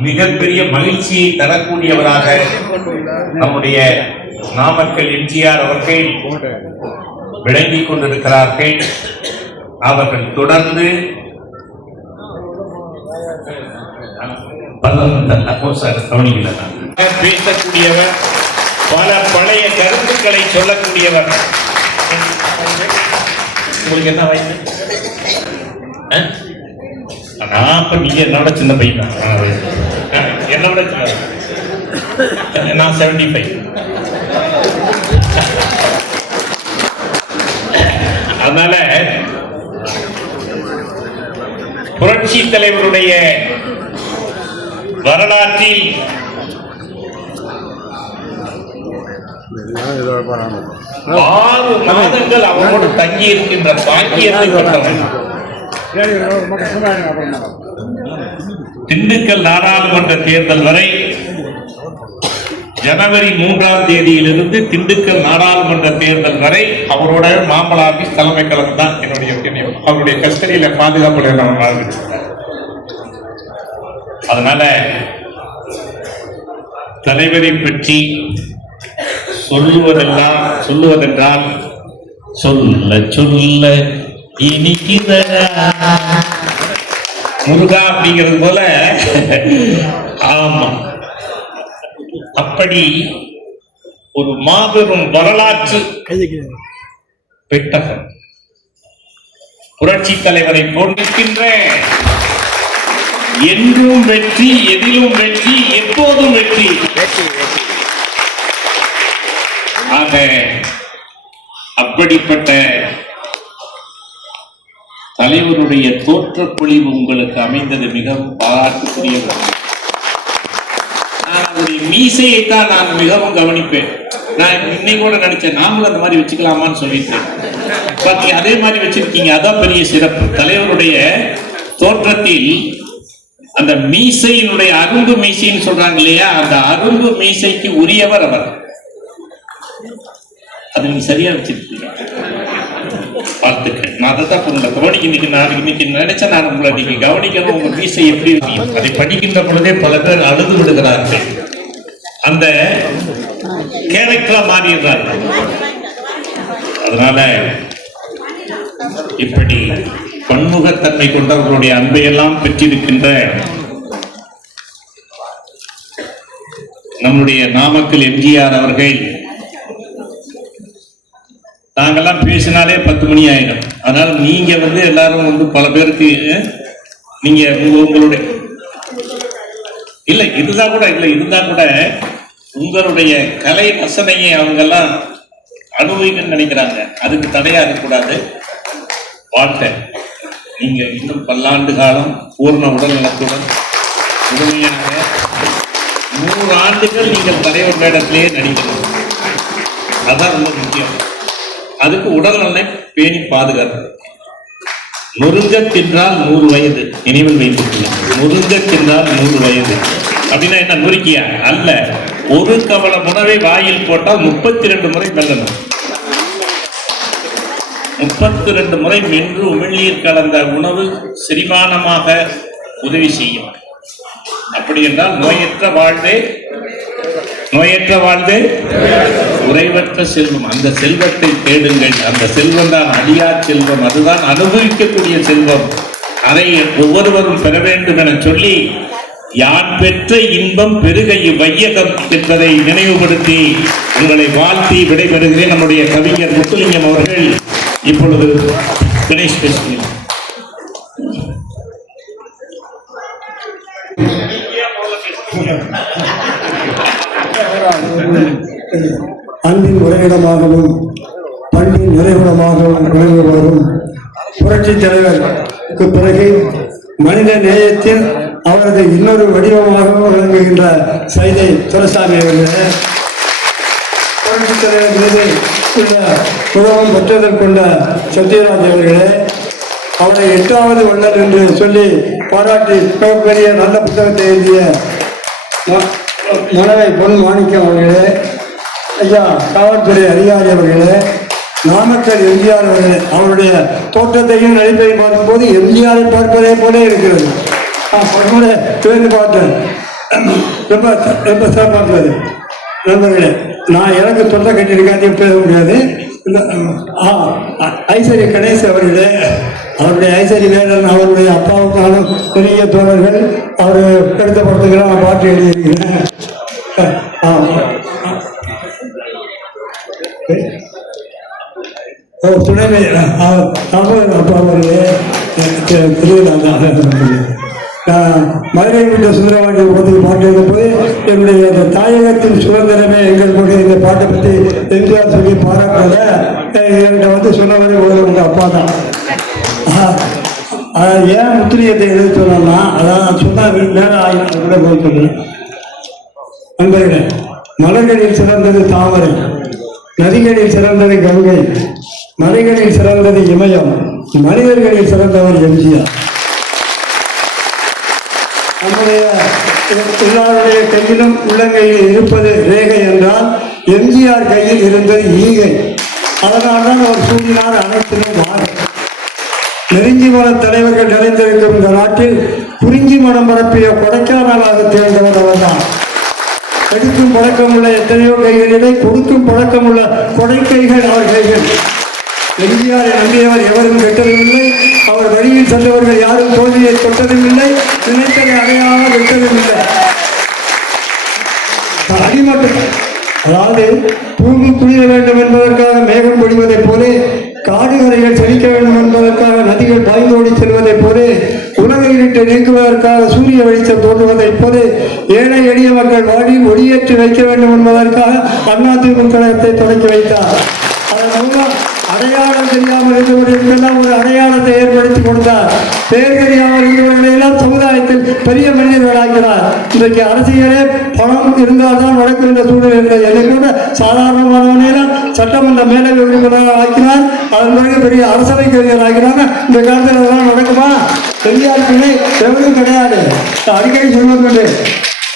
மிகப்பெரிய மகிழ்ச்சியை தரக்கூடியவராக நம்முடைய நாமக்கல் எம்ஜிஆர் அவர்கள் விளங்கிக் கொண்டிருக்கிறார்கள். அவர்கள் தொடர்ந்து பேசக்கூடியவர் பல பழைய கருத்துக்களை சொல்லக்கூடியவர். உங்களுக்கு என்ன வயசு? ஆ? நான் அப்ப நீங்க என்னோட சின்ன பையன் என்னோட சின்ன நான் செவன்டி ஃபைவ் அதனால புரட்சி தலைவருடைய வரலாற்றில் ஆறு மாதங்கள் அவரோடு தங்கி இருக்கின்ற பாக்கியத்தை பெற்றவன். திண்டுக்கல் நாடாளுமன்ற தேர்தல் வரை ஜனவரி மூன்றாம் தேதியிலிருந்து திண்டுக்கல் நாடாளுமன்ற தேர்தல் வரை அவரோட மாம்பழ ஆபீஸ் தலைமை கழகம் தான் என்னுடைய opinion. அவருடைய கஸ்டடியில பாதுகாப்பு அதனால தலைவரை பற்றி சொல்லுவதெல்லாம் சொல்லுவதென்றால் சொல்ல சொல்ல இனிக்குதடா முருகா அப்படிங்கிறது போல. ஆமா. அப்படி ஒரு மாபெரும் வரலாற்று பெட்டகம். புரட்சி தலைவரை போன்றிருக்கின்ற என்றும் வெற்றி எதிலும் வெற்றி எப்போதும் வெற்றி. ஆக அப்படிப்பட்ட தலைவருடைய தோற்றப் பொழிவு உங்களுக்கு அமைந்தது மிகவும் பாராட்டுக்குரியது நான் அவருடைய மீசையை தான் நான் மிகவும் கவனிப்பேன். நான் இன்னைக்கு கூட நினைச்சேன் நாமளும் அந்த மாதிரி வச்சுக்கலாமான்னு சொல்லிட்டு பாத்தீங்க அதே மாதிரி வச்சிருக்கீங்க. அதான் பெரிய சிறப்பு. தலைவருடைய தோற்றத்தில் அந்த மீசையினுடைய அரும்பு மீசைன்னு சொல்றாங்க இல்லையா? அந்த அரும்பு மீசைக்கு உரியவர் அவர். அது நீங்க சரியா வச்சிருக்கீங்க. பார்த்துக்க நான் அதை தான் உங்களை கவனிக்க இன்னைக்கு நான் இன்னைக்கு நினைச்சேன் நான் உங்களை நீங்க கவனிக்கணும் உங்க மீசை எப்படி அதை படிக்கின்ற பொழுதே பல பேர் அழுது விடுகிறார்கள். அந்த கேரக்டரா மாறிடுறாங்க. அதனால இப்படி பன்முகத்தன்மை கொண்டவர்களுடைய அன்பையெல்லாம் பெற்றிருக்கின்ற நம்முடைய நாமக்கல் எம்ஜிஆர் அவர்கள் நாங்கெல்லாம் பேசினாலே பத்து மணி ஆயிடும். அதனால நீங்க வந்து எல்லாரும் வந்து பல பேருக்கு நீங்கள் நீங்க உங்களுடைய இல்லை இருந்தா கூட இல்லை இருந்தா கூட உங்களுடைய கலை ரசனையை அவங்க எல்லாம் அனுபவிக்கணும்னு நினைக்கிறாங்க. அதுக்கு தடையா இருக்கக்கூடாது. வாழ்க்கை நீங்க இன்னும் பல்லாண்டு காலம் பூர்ண உடல் நலத்துடன் முழுமையாக நூறு ஆண்டுகள் நீங்கள் தலைவர் இடத்திலேயே நடிக்கணும் அதான் ரொம்ப முக்கியம். அதுக்கு உடல் நலனை பேணி பாதுகாத்து. நொறுங்க தின்றால் நூறு வயது நினைவில் வைத்துக்கலாம் நொறுங்க தின்றால் நூறு வயது. அப்படின்னா என்ன நொறுக்கியா? அல்ல. ஒரு கவலை உணவை வாயில் போட்டால் முப்பத்தி ரெண்டு முறை மெல்லணும். முப்பத்தி ரெண்டு முறை மென்று உமிழ்நீர் கலந்த உணவு செரிமானமாக உதவி செய்யும். அப்படி என்றால் நோயற்ற வாழ்வே நோயற்ற வாழ்ந்து குறைவற்ற செல்வம். அந்த செல்வத்தை தேடுங்கள். அந்த செல்வம் தான் அழியா செல்வம். அதுதான் அனுபவிக்கக்கூடிய செல்வம். அதை ஒவ்வொருவரும் பெற வேண்டும் என சொல்லி யான் பெற்ற இன்பம் பெருக வையகம் என்பதை நினைவுபடுத்தி உங்களை வாழ்த்தி விடைபெறுகிறேன். நம்முடைய கவிஞர் முத்துலிங்கம் அவர்கள் இப்பொழுது கணேஷ் பேசுகிறேன் அன்பின் உறைவிடமாகவும் பண்பின் நிறைவிடமாகவும் விளங்கி வரும் புரட்சி தலைவருக்கு பிறகு மனித நேயத்தில் அவரது இன்னொரு வடிவமாகவும் விளங்குகின்ற சைதை துரசாமி அவர்களே. புரட்சி தலைவர் மீது உள்ள உருவம் பெற்றதற்குள்ள சத்யராஜ் அவர்களே அவரை எட்டாவது வள்ளல் என்று சொல்லி பாராட்டி மிகப்பெரிய நல்ல புத்தகத்தை எழுதிய ம- மனவை பொன் மாணிக்கம் அவர்களே ஐயா காவல்துறை அதிகாரி அவர்களே நாமக்கல் எம்ஜிஆர் அவர்கள் அவருடைய தோற்றத்தையும் நடிப்பையும் பார்க்கும்போது எம்ஜிஆரை பார்ப்பதே போல இருக்கிறது. ஆ பேருந்து பார்த்தேன். ரொம்ப ரொம்ப சிறப்பாக இருந்தது. நண்பர்களே நான் எனக்கு தொண்டை கட்டியிருக்காது பேச முடியாது. ஆ ஐஸ்வர்ய கணேஷ் அவர்களே அவருடைய ஐஸ்வர்ய வேலன் அவருடைய அப்பாவுக்கான நானும் பெரிய தோழர்கள் அவர் எடுத்த படத்துக்கெல்லாம் நான் பாட்டு எழுதியிருக்கிறேன். ஓ துணைமை தமிழ் அப்பா அவர்களே மதுரை விட்ட சுந்தரவாண்டி பற்றி பாட்டு எழுதும்போது என்னுடைய அந்த தாயகத்தின் சுதந்திரமே எங்கள் இந்த பாட்டை பற்றி எம்ஜிஆர் சொல்லி பாராட்டுறத என்கிட்ட வந்து சொன்னவரே ஒரு உங்கள் அப்பா தான். ஏன் முத்திரியத்தை எழுத சொன்னோம்னா அதான் நான் சொன்னா நேரம் ஆகி கூட போய் சொல்லுவேன் நண்பர்களே மலர்களில் சிறந்தது தாமரை நதிகளில் சிறந்தது கங்கை மலைகளில் சிறந்தது இமயம் மனிதர்களில் சிறந்தவர் எம்ஜிஆர். நம்முடைய எல்லாருடைய கையிலும் உள்ளங்கையில் இருப்பது ரேகை என்றால் எம்ஜிஆர் கையில் இருந்தது ஈகை. அதனால்தான் அவர் சூடினார் அனைத்திலும் மாறு நெருங்கி மன தலைவர்கள் நிறைந்திருக்கும் இந்த நாட்டில் குறிஞ்சி மனம் பரப்பிய கொடைக்கானலாக தேர்ந்தவர் அவர்தான். எடுக்கும் பழக்கமுள்ள எத்தனையோ கைகளிலே கொடுக்கும் பழக்கமுள்ள கொடை கைகள் அவர் கைகள் எம்ஜிஆரை நம்பியவர் எவரும் கெட்டதும் இல்லை அவர் வழியில் சென்றவர்கள் யாரும் தோல்வியை தொட்டதும் இல்லை நினைத்ததை அடையாமல் விட்டதும் இல்லை அடிமட்டம் அதாவது பூமி குளிர வேண்டும் என்பதற்காக மேகம் பொழிவதைப் போலே காடுகரைகள் செழிக்க வேண்டும் என்பதற்காக நதிகள் பாய்ந்தோடி செல்வதைப் போலே உலக இருட்டை நீக்குவதற்காக சூரிய வெளிச்சம் தோன்றுவதைப் இப்போது ஏழை எளிய மக்கள் வாடி ஒளியேற்றி வைக்க வேண்டும் என்பதற்காக அண்ணா கழகத்தை தொடங்கி வைத்தார். அதன் மூலம் அடையாளம் தெரியாமல் இருந்தவர்களுக்கெல்லாம் ஒரு அடையாளத்தை ஏற்படுத்தி கொடுத்தார். பேர் தெரியாமல் சமுதாயத்தில் பெரிய மனிதர்களாகிறார். இன்றைக்கு அரசியலே பணம் இருந்தால்தான் நடக்கும் என்ற சூழ்நிலை இல்லை என்னை கூட சாதாரணமானவனையெல்லாம் சட்டமன்ற மேலவை உறுப்பினராக ஆக்கினார். அதன் பிறகு பெரிய அரசவை கவிஞர் இந்த காலத்தில் அதெல்லாம் நடக்குமா? பெரியார் பிள்ளை எவரும் கிடையாது. அடிக்கடி சொல்வது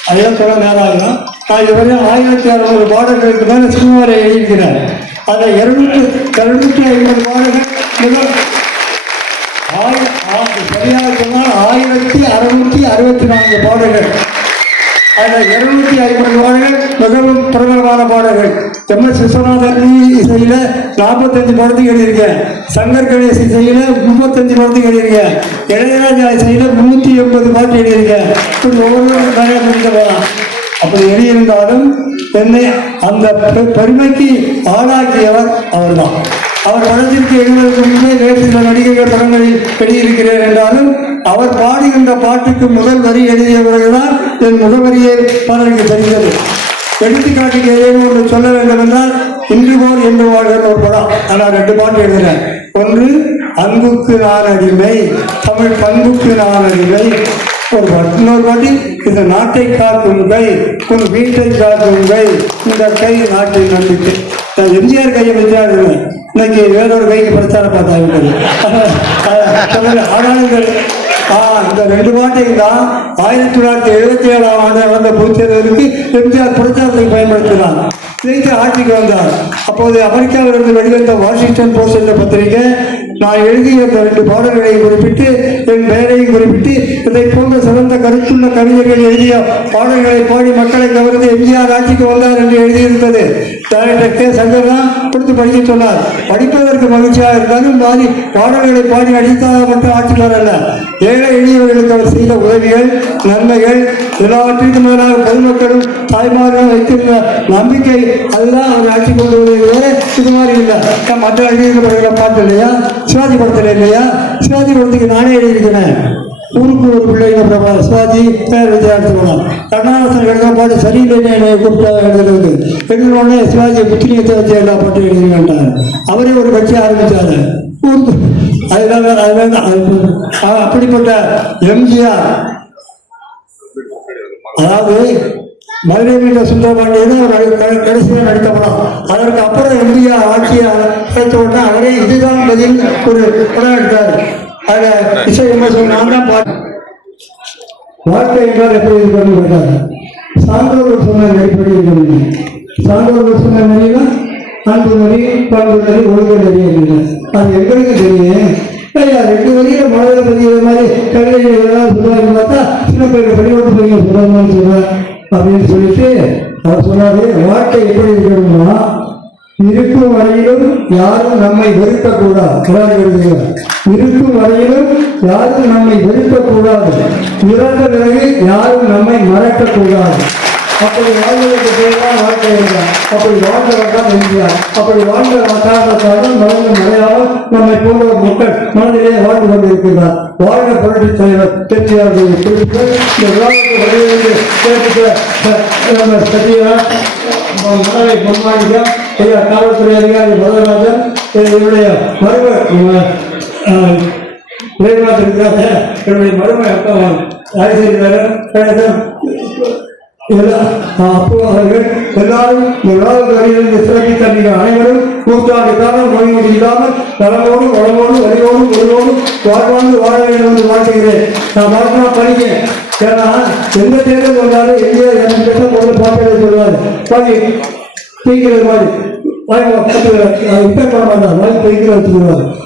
அதெல்லாம் சொல்ல நேரம் நான் இதுவரை ஆயிரத்தி அறுநூறு பாடல்களுக்கு மேலே சினிமாவை எழுதியிருக்கிறேன். அதில் இருநூற்று இருநூற்றி ஐம்பது பாடல்கள் மிக ஆயிர- சொன்னால் ஆயிரத்தி அறுநூற்றி அறுபத்தி நான்கு பாடல்கள். அதில் இருநூத்தி ஐம்பது பாடல்கள் மிகவும் பிரபலமான பாடல்கள். எம் எஸ் விஸ்வநாதன் இசையில் நாற்பத்தஞ்சு படத்துக்கு எழுதியிருக்கேன். சங்கர் கணேஷ் இசையில் முப்பத்தஞ்சு படத்துக்கு எழுதியிருக்கேன். இளையராஜா இசையில் முந்நூற்றி எண்பது பாட்டு எழுதியிருக்கேன். இப்படி ஒவ்வொரு நிறைய முடிக்க போகலாம் அப்படி எழுதியிருந்தாலும் என்னை அந்த பெ- பெருமைக்கு ஆளாக்கியவர் அவர்தான். அவர் படத்திற்கு எழுதுவதற்கு முன்பே வேறு சில நடிகர்கள் படங்களில் எழுதியிருக்கிறேன் என்றாலும் அவர் பாடுகின்ற பாட்டுக்கு முதல் வரி எழுதிய பிறகுதான் என் முகவரியை பலருக்கு தெரிந்தது. எடுத்துக்காட்டுக்கு ஏதேனும் ஒன்று சொல்ல வேண்டும் என்றால் இன்று போல் என்று வாழ்கிற ஒரு படம். ஆனால் ரெண்டு பாட்டு எழுதினேன் ஒன்று அன்புக்கு நான் அடிமை. தமிழ் பண்புக்கு நான் அடிமை. ஒரு பாட்டு. இன்னொரு பாட்டி இந்த நாட்டை காக்கும் கை உன் வீட்டை காக்கும் கை இந்த கை நாட்டை நம்பிக்கை. நான் எம்ஜிஆர் கையை வச்சாரு இன்னைக்கு வேறொரு கைக்கு பிரச்சாரம் பார்த்தா விட்டது இந்த- ரெண்டு பாட்டையும் தான் ஆயிரத்தி தொள்ளாயிரத்தி எழுபத்தி ஏழாம் ஆண்டு நடந்த பொதுத்தேர்தலுக்கு எம்ஜிஆர் பிரச்சாரத்துக்கு பயன்படுத்தினார். ஜெயித்து ஆட்சிக்கு வந்தார். அப்போது அமெரிக்காவிலிருந்து வெளிவந்த வாஷிங்டன் போஸ்ட் என்ற பத்திரிகை நான் எழுதிய இந்த ரெண்டு பாடல்களையும் குறிப்பிட்டு என் பெயரையும் குறிப்பிட்டு இதை போன்ற கருத்துள்ள கவிஞர்கள் எழுதிய பாடல்களை பாடி மக்களை கவர்ந்து எம்ஜிஆர் ஆட்சிக்கு வந்தார் என்று எழுதியிருந்தது. Director K. சங்கர் தான் கொடுத்து படிக்க சொன்னார். படிப்பதற்கு மகிழ்ச்சியாக இருந்தாலும் பாதி பாடல்களை பாடி அடித்தால் மட்டும் ஆட்சிக்கு வரல ஏழை எளியவர்களுக்கு அவர் செய்த உதவிகள் நன்மைகள் எல்லாவற்றிற்கும் மேலாக பொதுமக்களும் தாய்மார்களும் வைத்திருந்த நம்பிக்கை அதுதான் அவர் ஆட்சி கொண்டு வருகிறது இது மாதிரி இல்லை. மற்ற எழுதியிருக்கிற பாட்டு இல்லையா? சிவாஜி படத்தில் இல்லையா? சிவாஜி படத்துக்கு நானே எழுதியிருக்கிறேன். ஊருக்கு ஒரு பிள்ளைங்கிற பிரபா சிவாஜி பேர் விஜயாட்சி படம் கருணாசன் எழுத பாட்டு சரியில்லைன்னு என்னை கூப்பிட்டா எழுதுறது எழுதின உடனே சிவாஜி புத்திரியத்தை வச்சு எல்லா பாட்டும் எழுதிக்கிட்டார் அவரே ஒரு கட்சி ஆரம்பித்தார் ஊருக்கு அதுதான் அப்படிப்பட்ட எம்ஜிஆர் அதாவது மதுரை மீட்ட சுந்தரபாண்டியன் அவர் கடைசியாக நடித்த படம். அதற்கு அப்புறம் எம்ஜிஆர் ஆட்சியை அழைத்த உடனே அவரே இதுதான் பதில் ஒரு படம் எடுத்தார். அதில் இசை விமர்சனம் நான் பாட்டு. வாழ்க்கை என்றால் எப்படி இது பண்ணி கேட்டார் சான்றோர்கள் சொன்ன எப்படி இது இருக்கணும் சான்றோர்கள் சொன்ன நெறினா அன்பு நெறி பண்பு நெறி ஒழுங்கு நெறி அப்படின்னு அது எங்களுக்கு தெரியும். ஐயா ரெண்டு வரியில மழை பதிகிற மாதிரி கவிதை ஏதாவது சொல்லுவாங்க பார்த்தா சின்ன பையன் பள்ளிக்கூட்டு பையன் சொல்லுவாங்கன்னு சொல்றேன் அப்படின்னு சொல்லிட்டு அவர் சொன்னாரு வாழ்க்கை எப்படி இருக்கணும்னா இருக்கும் வரையிலும் யாரும் நம்மை வெறுக்கக்கூடாது. அதான் இருக்கும் வரையிலும் யாரும் நம்மை வெறுக்கக்கூடாது. இறந்த பிறகு யாரும் நம்மை மறக்கக்கூடாது. அப்படி வாழ்வதற்கு பேர்தான் வாழ்க்கை என்றார். அப்படி வாழ்ந்தவர் தான் என்கிறார் அப்படி வாழ்ந்த காரணத்தாலும் மறந்து மறையாமல் நம்மை போன்ற மக்கள் மனதிலே வாழ்ந்து கொண்டிருக்கிறார் வாழ்ந்த புரட்சி தலைவர் பெற்றியார்கள் குறிப்பிட்டு இந்த விவாதத்தை வழியிலிருந்து கேட்டுக்கிற நம்ம சத்தியராஜ் மனதை பொன்மாணிக்கம் ஐயா காவல்துறை அதிகாரி மதராஜன் என்னுடைய மரும விரைவாக என்னுடைய மருமை அப்பா ராஜசேகரன் அப்போ அவர்கள் எல்லாரும் அனைவரும் காலம் இல்லாமல் நலமோடு வளமோடு வாழ வேண்டும் என்று வாழ்த்துகிறேன். நான் ஏன்னா எந்த தேர்தல் வந்தாலும் கிட்ட பாக்கி மாதிரி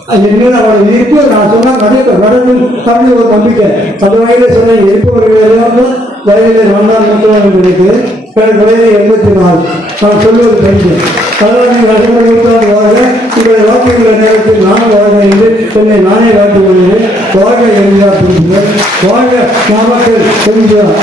அது என்ன இருப்பு நான் சொன்னா நடக்கும் நடக்கும் அப்படின்னு ஒரு நம்பிக்கை அந்த வகையில சொன்னேன் இருப்பவர்கள் வயதிலே வந்தால் நூற்றாண்டு இருக்கு எனக்கு வயது எண்பத்தி நாலு. நான் சொல்வது படிக்கிறேன் வாழ்க உங்களை வாக்குகிற நேரத்தில் நானும் வாழ்க என்று என்னை நானே வாழ்த்து கொள்கிறேன். வாழ்க என்கிறார் வாழ்க நாமக்கல் என்கிறார்